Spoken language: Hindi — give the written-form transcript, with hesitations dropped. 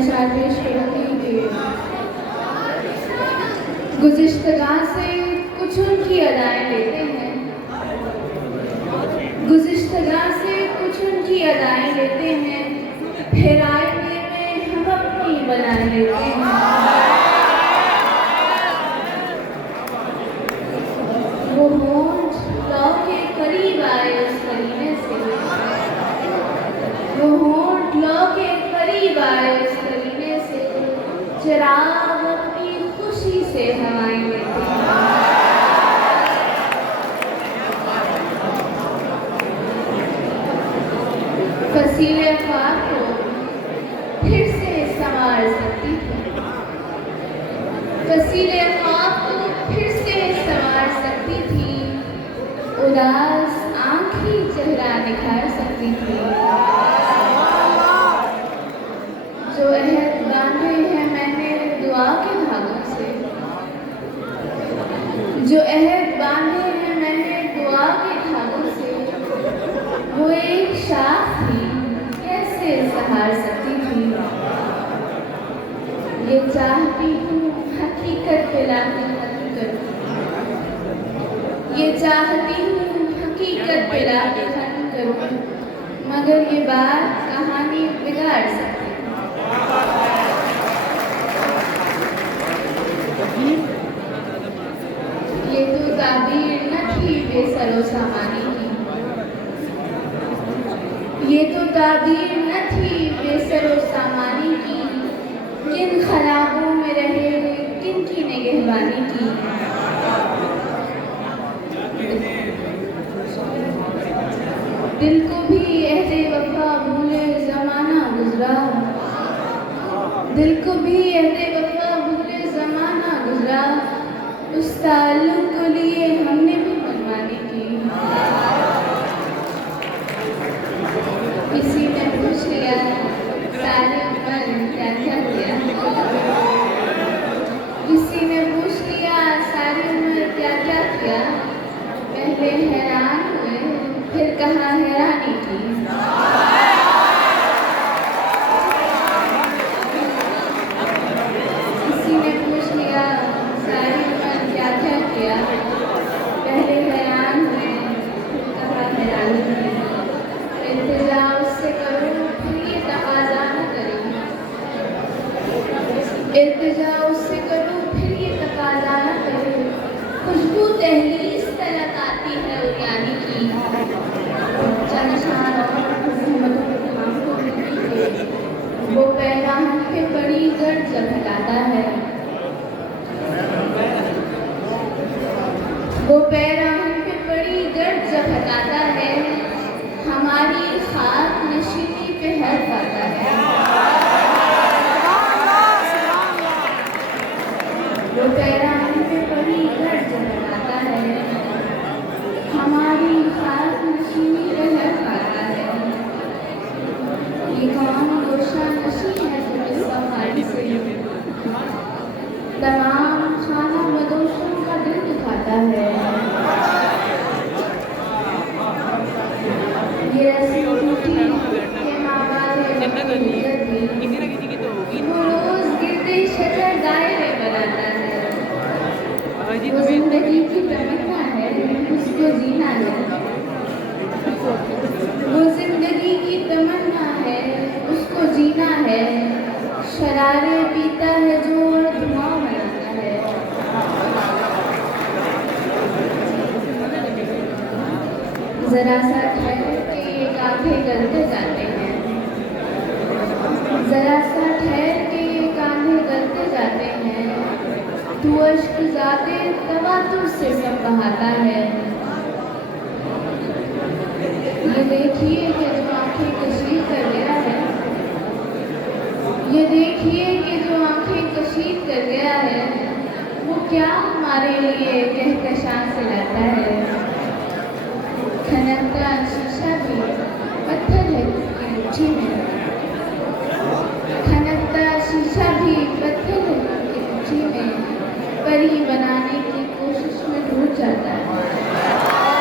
मैं शायर पेश करूँगी कि गुज़िश्तगा से कुछ उनकी अदाएँ लेते हैं, गुज़िश्तगा से कुछ उनकी अदाएँ लेते हैं, फिर आईने में हम अपनी बनाए लेते हैं। वो होंठ लौ के करीब आए उस करीने से, वो होंठ लौ के करीब आए उस करीने से, चिराग अपनी खुशी से हवाएं लेते हैं। फसीले ख्वाब को फिर से संवार सकती थी, फसीले ख्वाब को फिर से संवार सकती थी, उदास आँखें चेहरा निखार सकती थी। जो अहद बांधे हैं मैंने दुआ के धागों से, जो अहद बांधे हैं मैंने दुआ के धागों से, वो एक शाख थी कैसे सहार सकती थी। ये चाहती हूँ हकीकत पे लाके खत्म करूँ, ये चाहती हूँ हकीकत पे लाके खत्म करूँ, मगर ये बात कहानी बिगाड़ सकती। ये तो ताबीर न थी बेसरो सामानी की, ये तो ताबीर न थी बेसरो सामानी की, किन खराबों में रहे किन की निगहबानी की। दिल को भी अहदे वफा भूले ज़माना गुजरा, दिल को भी अहदे वफा भूले ज़माना गुजरा, उस ताल्लुक़ को लिए हमने भी मनमानी की। किसी ने पूछ लिया सारी उम्र क्या क्या किया, किसी ने पूछ लिया सारी उम्र क्या क्या किया, पहले हैरान हुए फिर कहा हैरानी की। किसी ने पूछ लिया सारी उम्र क्या क्या किया, पहले हैरान हुए फिर कहा हैरानी की। इल्तिजा उससे करूँ फिर ये तकाज़ा न करूँ, इल्तिजा उससे करूँ फिर ये तकाज़ा न करूँ, खुशबू दहलीज तलक आती है उरियानी की। चंदशान वो पैराहन पे बड़ी गर्द जब हटाता है, वो पैराहन पे बड़ी गर्द जब हटाता है, हमारी खाक नशीनी पे हर्फ आता है। वो पैराहन पे बड़ी गर्द जब हटाता है, हमारी खाक नशीनी पे हर्फ आता है। ये कौन गोशा नशी है जो इस सफारी से तमाम खाना बदोशों का दिल दुखाता है। ये रस्सी टूटी के माँ-बाप वो रोज गिरते शजर दायरे बनाता है। वो जिंदगी की तमन्ना है उसको जीना है, वो जिंदगी की तमन्ना है उसको जीना है, शरारे पीता है जो और धुआं बनाता है। जरा सा ठहर के ये कांधे गलते जाते हैं, जरा सा ठहर के ये कांधे गलते जाते हैं, तू अश्क ज़ाते तवातुर से सब बहाता है। ये देखिए कि जो आँखें कशीद कर गया है, ये देखिए कि जो आँखें कशीद कर गया है, वो क्या हमारे लिए कहकशां से लाता है। खनकता शीशा भी पत्थर है उसकी मुट्ठी में, खनकता शीशा भी पत्थर है उसकी मुट्ठी में, पर